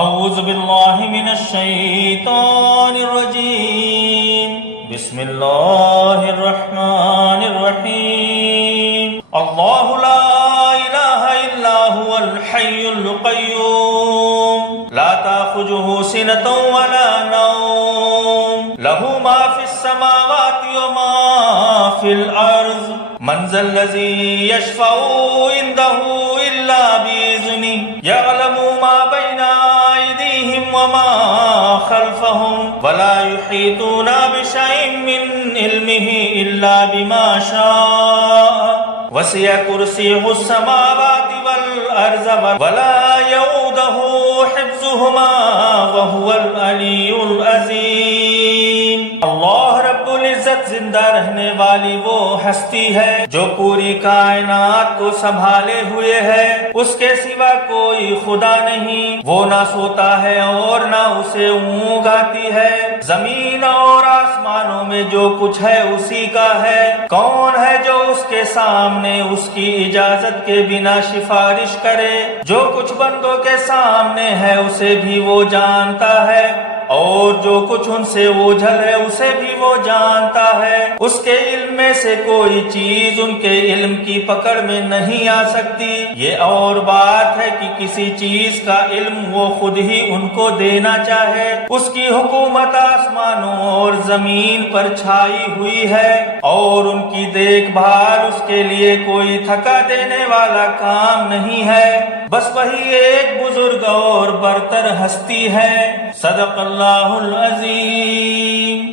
اعوذ باللہ من الشیطان الرجیم بسم اللہ الرحمن الرحیم اللہ لا الہ الا هو الحی القیوم لا تأخذه سنة ولا نوم له ما في السماوات وما في الأرض من ذا الذي يشفع عنده إلا بإذنه يعلم ما بين أيديهم وما خلفهم ولا يحيطون بشيء من علمه إلا بما شاء وسع كرسيه السماوات والأرض ولا يؤوده حفظهما وهو العلي العظيم۔ اللہ رب العزت زندہ رہنے والی وہ ہستی ہے جو پوری کائنات کو سنبھالے ہوئے ہے، اس کے سوا کوئی خدا نہیں، وہ نہ سوتا ہے اور نہ اسے اونگ آتی ہے، زمین اور آسمانوں میں جو کچھ ہے اسی کا ہے، کون ہے جو اس کے سامنے اس کی اجازت کے بنا سفارش کرے، جو کچھ بندوں کے سامنے ہے اسے بھی وہ جانتا ہے اور جو کچھ ان سے اوجھل ہے اسے بھی وہ جانتا ہے، اس کے علم میں سے کوئی چیز ان کے علم کی پکڑ میں نہیں آ سکتی۔ یہ اور بات ہے کہ کسی چیز کا علم وہ خود ہی ان کو دینا چاہے، اس کی حکومت آسمانوں اور زمین پر چھائی ہوئی ہے اور ان کی دیکھ بھال اس کے لیے کوئی تھکا دینے والا کام نہیں ہے، بس وہی ایک بزرگ اور برتر ہستی ہے۔ صدق اللہ العظیم۔